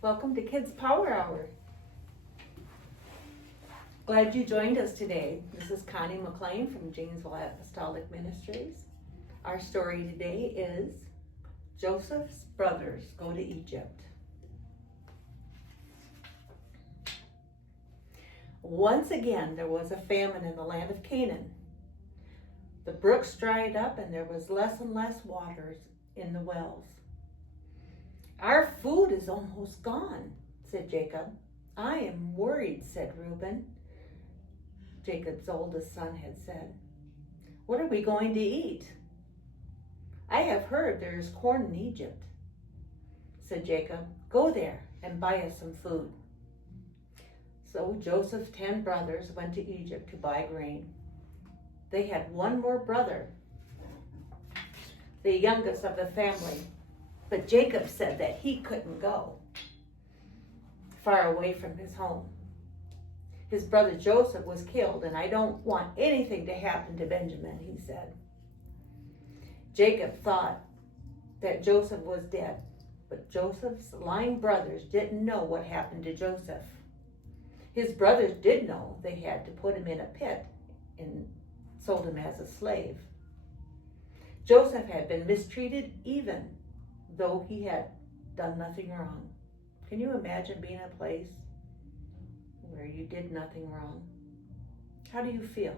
Welcome to Kids Power Hour. Glad you joined us today. This is Connie McClain from Janesville Apostolic Ministries. Our story today is Joseph's brothers go to Egypt. Once again, there was a famine in the land of Canaan. The brooks dried up and there was less and less water in the wells. Our food is almost gone, said Jacob. I am worried, said Reuben. Jacob's oldest son had said. What are we going to eat? I have heard there is corn in Egypt, said Jacob. Go there and buy us some food. So Joseph's 10 brothers went to Egypt to buy grain. They had one more brother, the youngest of the family, but Jacob said that he couldn't go far away from his home. His brother Joseph was killed, and I don't want anything to happen to Benjamin, he said. Jacob thought that Joseph was dead, but Joseph's lying brothers didn't know what happened to Joseph. His brothers did know they had to put him in a pit and sold him as a slave. Joseph had been mistreated even though he had done nothing wrong. Can you imagine being in a place where you did nothing wrong? How do you feel?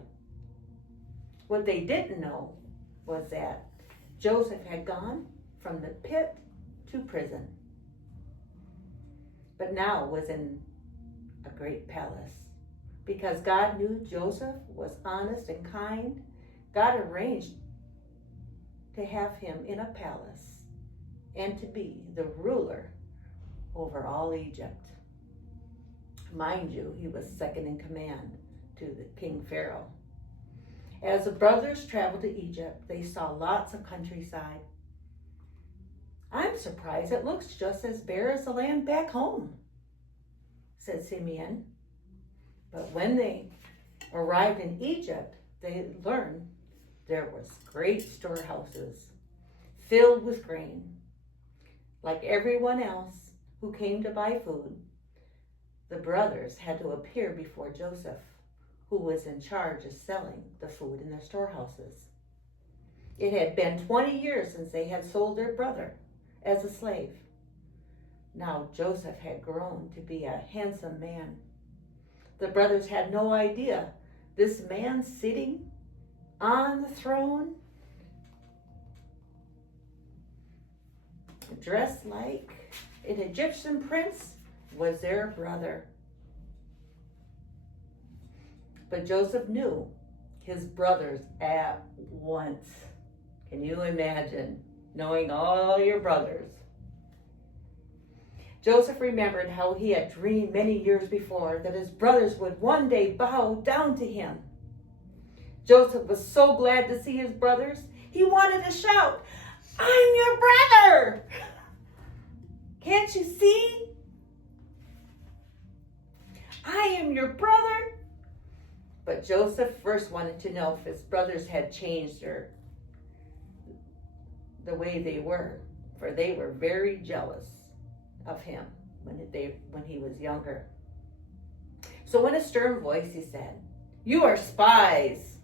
What they didn't know was that Joseph had gone from the pit to prison, but now was in a great palace. Because God knew Joseph was honest and kind, God arranged to have him in a palace and to be the ruler over all Egypt. Mind you, he was second in command to the King Pharaoh. As the brothers traveled to Egypt, they saw lots of countryside. I'm surprised it looks just as bare as the land back home, said Simeon. But when they arrived in Egypt, they learned there was great storehouses filled with grain. Like everyone else who came to buy food, the brothers had to appear before Joseph, who was in charge of selling the food in their storehouses. It had been 20 years since they had sold their brother as a slave. Now Joseph had grown to be a handsome man. The brothers had no idea this man sitting on the throne, dressed like an Egyptian prince, was their brother. But Joseph knew his brothers at once. Can you imagine knowing all your brothers? Joseph remembered how he had dreamed many years before that his brothers would one day bow down to him. Joseph was so glad to see his brothers, he wanted to shout, I'm your brother! Can't you see? I am your brother. But Joseph first wanted to know if his brothers had changed the way they were, for they were very jealous of him when he was younger. So in a stern voice he said, You are spies.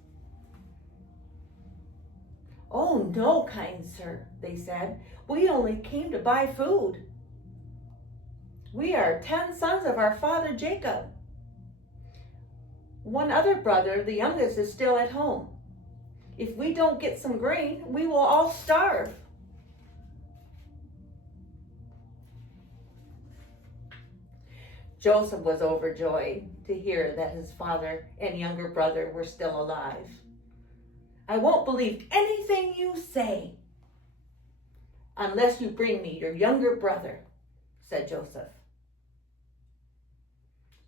Oh no, kind sir, they said. We only came to buy food. We are 10 sons of our father Jacob. One other brother, the youngest, is still at home. If we don't get some grain, we will all starve. Joseph was overjoyed to hear that his father and younger brother were still alive. I won't believe anything you say unless you bring me your younger brother, said Joseph.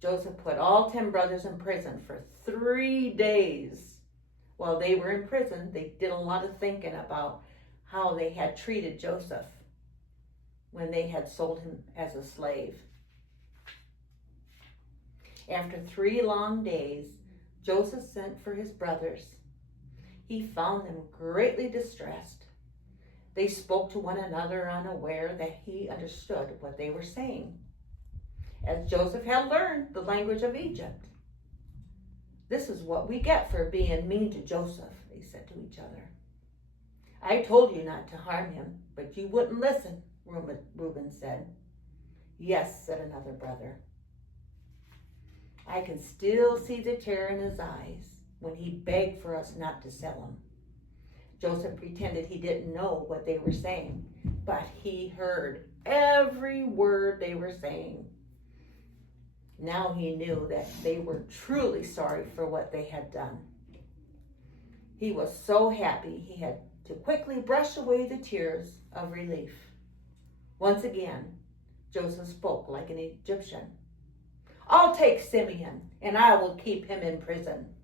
Joseph put all 10 brothers in prison for 3 days. While they were in prison, they did a lot of thinking about how they had treated Joseph when they had sold him as a slave. After 3 long days, Joseph sent for his brothers. He found them greatly distressed. They spoke to one another, unaware that he understood what they were saying. as Joseph had learned the language of Egypt. "This is what we get for being mean to Joseph," they said to each other. "I told you not to harm him, but you wouldn't listen," Reuben said. "Yes," said another brother. "I can still see the terror in his eyes when he begged for us not to sell him." Joseph pretended he didn't know what they were saying, but he heard every word they were saying. Now he knew that they were truly sorry for what they had done. He was so happy he had to quickly brush away the tears of relief. Once again, Joseph spoke like an Egyptian. "I'll take Simeon, and I will keep him in prison.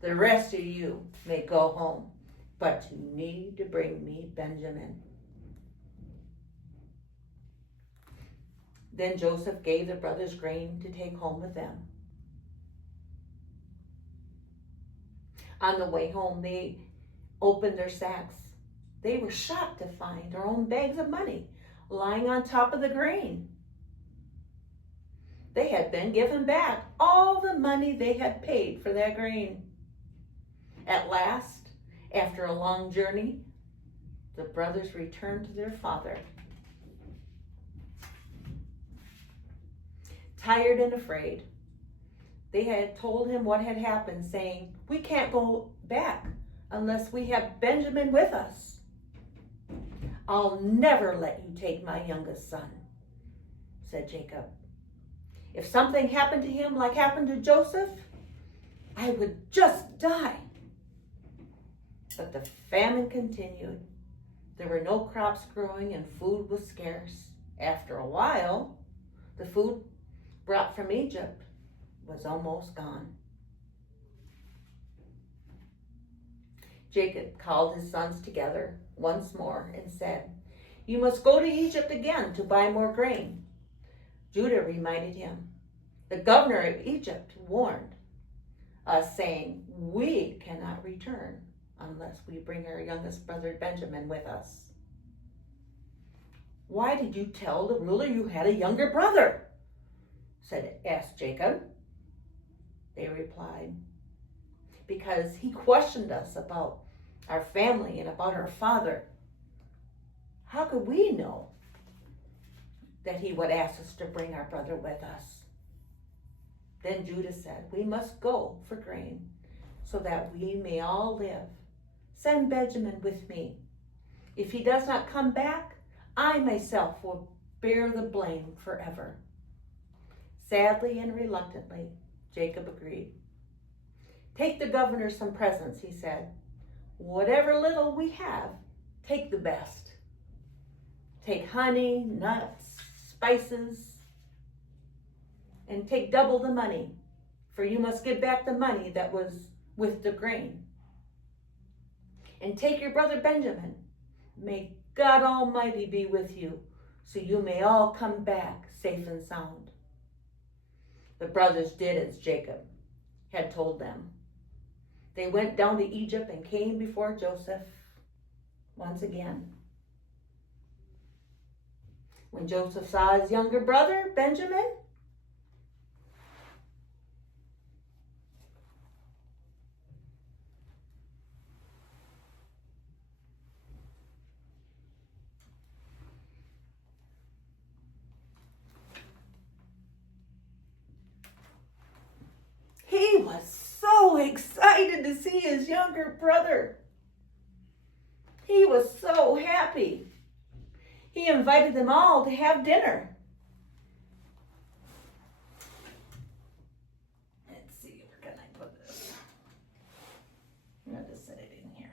The rest of you may go home, but you need to bring me Benjamin." Then Joseph gave the brothers grain to take home with them. On the way home, they opened their sacks. They were shocked to find their own bags of money lying on top of the grain. They had been given back all the money they had paid for that grain. At last, after a long journey, the brothers returned to their father. Tired and afraid, they had told him what had happened, saying, "We can't go back unless we have Benjamin with us." "I'll never let you take my youngest son," said Jacob. "If something happened to him like happened to Joseph, I would just die." But the famine continued. There were no crops growing and food was scarce. After a while, the food brought from Egypt was almost gone. Jacob called his sons together once more and said, "You must go to Egypt again to buy more grain." Judah reminded him, "The governor of Egypt warned us, saying, 'We cannot return unless we bring our youngest brother Benjamin with us.'" "Why did you tell the ruler you had a younger brother?" asked Jacob. They replied, "Because he questioned us about our family and about our father. How could we know that he would ask us to bring our brother with us?" Then Judah said, "We must go for grain so that we may all live. Send Benjamin with me. If he does not come back, I myself will bear the blame forever." Sadly and reluctantly, Jacob agreed. "Take the governor some presents," he said. "Whatever little we have, take the best. Take honey, nuts, spices, and take double the money, for you must give back the money that was with the grain. And take your brother Benjamin. May God Almighty be with you, so you may all come back safe and sound." The brothers did as Jacob had told them. They went down to Egypt and came before Joseph once again. When Joseph saw his younger brother, Benjamin, he was so excited to see his younger brother. He was so happy. He invited them all to have dinner. Let's see, where can I put this? I'm going to set it in here.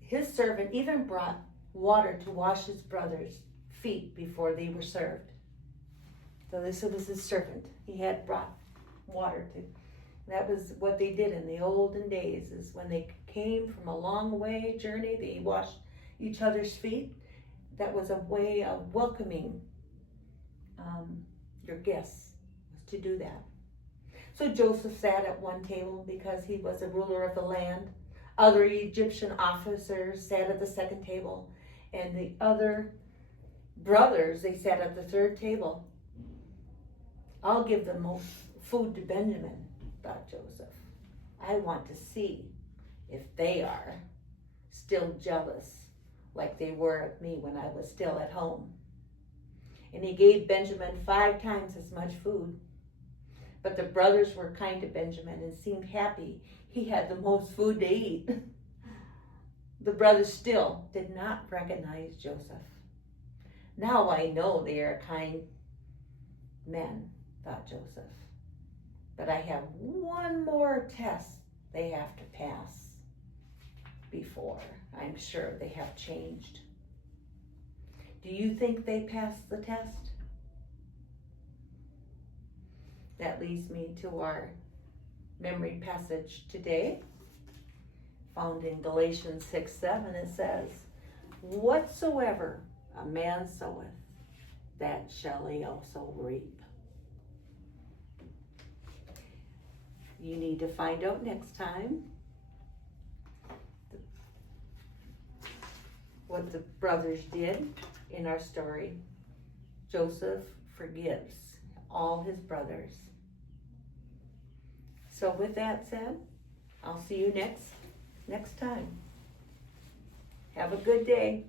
His servant even brought water to wash his brother's feet before they were served. So this was his servant. He had brought water to That was what they did in the olden days, is when they came from a long way journey, they washed each other's feet. That was a way of welcoming your guests, was to do that. So Joseph sat at one table because he was a ruler of the land. Other Egyptian officers sat at the second table, and the other brothers, they sat at the third table. I'll give the most food to Benjamin, thought Joseph. I want to see if they are still jealous like they were of me when I was still at home. And he gave Benjamin 5 times as much food. But the brothers were kind to Benjamin and seemed happy he had the most food to eat. The brothers still did not recognize Joseph. Now I know they are kind men, thought Joseph. But I have one more test they have to pass before I'm sure they have changed. Do you think they passed the test? That leads me to our memory passage today, found in Galatians 6:7. It says, "Whatsoever a man soweth, that shall he also reap." You need to find out next time what the brothers did in our story. Joseph forgives all his brothers. So with that said, I'll see you next time. Have a good day.